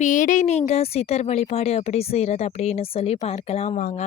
பீடை நீங்கள் சித்தர் வழிபாடு எப்படி செய்கிறது அப்படின்னு சொல்லி பார்க்கலாம் வாங்க.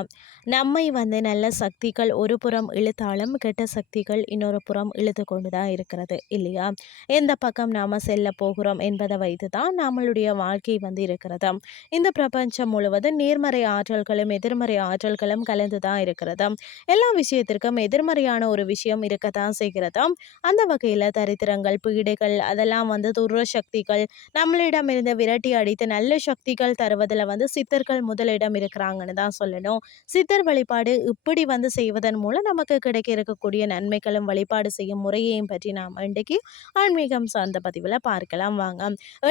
நம்மை வந்து நல்ல சக்திகள் ஒரு புறம் இழுத்தாலும் கெட்ட சக்திகள் இன்னொரு புறம் இழுத்து கொண்டு தான் இருக்கிறது இல்லையா? எந்த பக்கம் நாம் செல்ல போகிறோம் என்பதை வைத்து தான் நம்மளுடைய வாழ்க்கை வந்து இருக்கிறது. இந்த பிரபஞ்சம் முழுவதும் நேர்மறை ஆற்றல்களும் எதிர்மறை ஆற்றல்களும் கலந்து தான் இருக்கிறது. எல்லா விஷயத்திற்கும் எதிர்மறையான ஒரு விஷயம் இருக்கத்தான் செய்கிறது. அந்த வகையில் தரித்திரங்கள் பீடைகள் அதெல்லாம் வந்து துர்வ சக்திகள் நம்மளிடமிருந்து விரட்டி அடித்து நல்ல சக்திகள் தருவதில் வந்து சித்தர்கள் முதலிடம் இருக்கிறாங்கன்னு தான் சொல்லணும். சித்தர் வழிபாடு இப்படி வந்து செய்வதன் மூலம் நமக்கு கிடைக்க இருக்கக்கூடிய நன்மைகளும் வழிபாடு செய்யும் முறையையும் பற்றி நாம் இன்றைக்கு ஆன்மீகம் சார்ந்த பதிவில் பார்க்கலாம். வாங்க.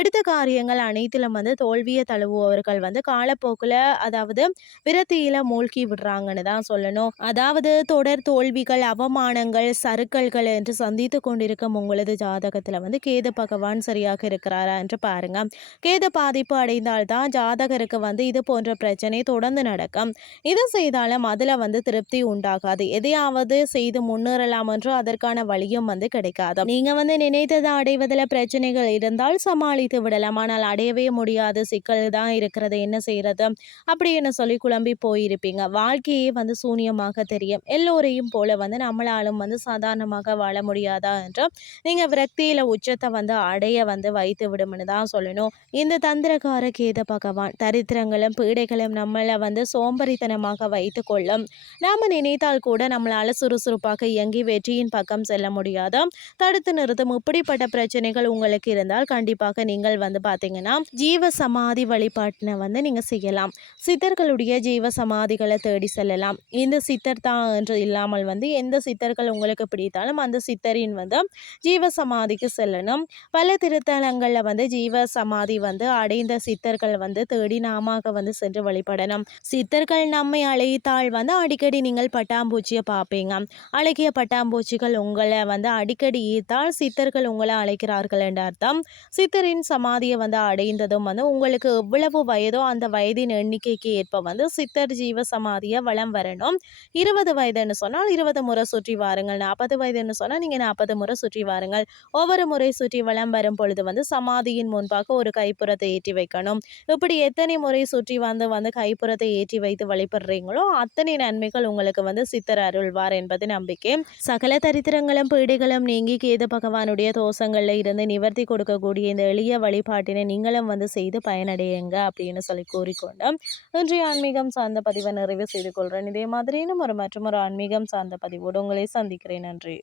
எடுத்த காரியங்கள் அனைத்திலும் வந்து தோல்வியை தழுவுபவர்கள் வந்து காலப்போக்கில் அதாவது விரத்தியில் மூழ்கி விடுறாங்கன்னு தான் சொல்லணும். அதாவது தொடர் தோல்விகள் அவமானங்கள் சறுக்கல்கள் என்று சந்தித்து கொண்டிருக்கும் உங்களது ஜாதகத்தில் வந்து கேது பகவான் சரியாக இருக்கிறாரா என்று பாருங்க. கேது பாதி பாதிப்பு அடைந்தால்தான் ஜாதகருக்கு வந்து இது போன்ற பிரச்சனை தொடர்ந்து நடக்கும். இது செய்தாலும் அதில் வந்து திருப்தி உண்டாகாது. எதையாவது செய்து முன்னேறலாம் என்று அதற்கான வழியும் வந்து கிடைக்காது. நீங்கள் வந்து நினைத்ததை அடைவதில் பிரச்சனைகள் இருந்தால் சமாளித்து விடலாம். ஆனால் அடையவே முடியாத சிக்கல் தான் இருக்கிறது. என்ன செய்கிறது அப்படின்னு சொல்லி குழம்பி போயிருப்பீங்க. வாழ்க்கையே வந்து சூனியமாக தெரியும். எல்லோரையும் போல வந்து நம்மளாலும் வந்து சாதாரணமாக வாழ முடியாதா என்று நீங்கள் விரக்தியில் உச்சத்தை வந்து அடைய வந்து வைத்து விடும்னு தான் சொல்லணும். இந்த தந்திரகார கேத பகவான் தரித்திரங்களும் பீடைகளும் நம்மளை வந்து சோம்பரித்தனமாக வைத்து கொள்ளும். நாம் நினைத்தால் கூட நம்மளால் சுறுசுறுப்பாக இயங்கி வெற்றியின் பக்கம் செல்ல முடியாத? தடுத்து நிறுத்தும் இப்படிப்பட்ட பிரச்சனைகள் உங்களுக்கு இருந்தால் கண்டிப்பாக நீங்கள் வந்து பார்த்தீங்கன்னா ஜீவ சமாதி வழிபாட்டினை வந்து நீங்கள் செய்யலாம். சித்தர்களுடைய ஜீவ சமாதிகளை தேடி செல்லலாம். இந்த சித்தர் தான் என்று இல்லாமல் வந்து எந்த சித்தர்கள் உங்களுக்கு பிடித்தாலும் அந்த சித்தரின் வந்து ஜீவ சமாதிக்கு செல்லணும். பல திருத்தலங்களில் வந்து ஜீவ சமாதி வந்து அடைந்த சித்தர்கள் வந்து தேடி நாமாக வந்து சென்று வழிபடணும். சித்தர்கள் நம்மை அழைத்தால் வந்து அடிக்கடி நீங்கள் பட்டாம்பூச்சியை பார்ப்பீங்க. அழகிய பட்டாம்பூச்சிகள் உங்களை வந்து அடிக்கடி ஈர்த்தால் சித்தர்கள் உங்களை அழைக்கிறார்கள் என்ற அர்த்தம். சித்தரின் சமாதியை வந்து அடைந்ததும் வந்து உங்களுக்கு எவ்வளவு வயதோ அந்த வயதின் எண்ணிக்கைக்கு ஏற்ப வந்து சித்தர் ஜீவ சமாதியை வளம் வரணும். இருபது வயதுன்னு சொன்னால் இருபது முறை சுற்றி வாருங்கள். நாற்பது வயதுன்னு சொன்னால் நீங்கள் நாற்பது முறை சுற்றி வாருங்கள். ஒவ்வொரு முறை சுற்றி வளம் வரும் பொழுது வந்து சமாதியின் முன்பாக ஒரு கைப்புறத்தை ஏற்றி வைக்கணும். இப்படி எத்தனை முறை சுற்றி வந்து வந்து கைப்புறத்தை ஏற்றி வைத்து வழிபடுறீங்களோ அத்தனை நன்மைகள் உங்களுக்கு வந்து சித்தர் அருள்வார் என்பது நம்பிக்கை. சகல தரித்திரங்களும் பீடைகளும் நீங்கி கேது பகவானுடைய தோஷங்களில் இருந்து நிவர்த்தி கொடுக்கக்கூடிய இந்த எளிய வழிபாட்டினை நீங்களும் வந்து செய்து பயனடையுங்க அப்படின்னு சொல்லி கூறிக்கொண்டோம் இன்றைய ஆன்மீகம் சார்ந்த பதிவை நிறைவு செய்து கொள்கிறேன் இதே மாதிரி இன்னும் ஒரு மற்றும் ஒரு ஆன்மீகம் சார்ந்த பதிவோடு உங்களை சந்திக்கிறேன். நன்றி.